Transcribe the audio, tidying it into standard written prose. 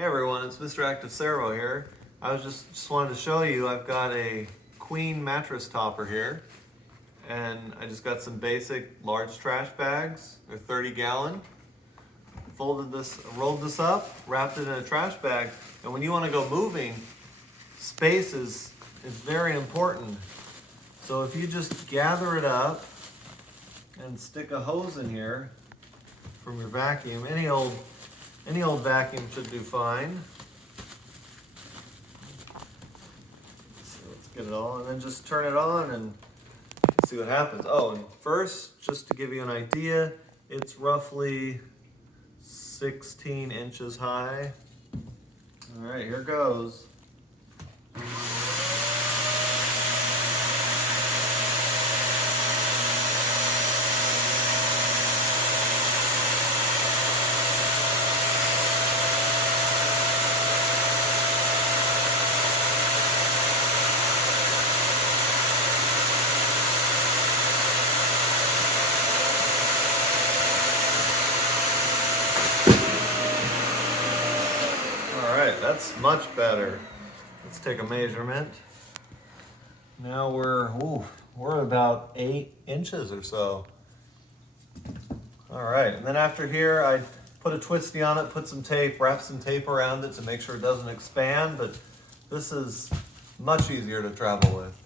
Hey everyone, it's Mr. Active Servo here. I was just wanted to show you I've got a queen mattress topper here, and I just got some basic large trash bags. They're 30-gallon. Rolled this up, wrapped it in a trash bag, and when you want to go moving, space is very important. So if you just gather it up and stick a hose in here from your vacuum, any old vacuum should do fine. So let's get it all, and then just turn it on and see what happens. Oh, and first, just to give you an idea, it's roughly 16 inches high. All right, here goes. All right, that's much better. Let's take a measurement. Now we're about 8 inches or so. All right, and then after here, I put a twisty on it, put some tape, wrap some tape around it to make sure it doesn't expand, but this is much easier to travel with.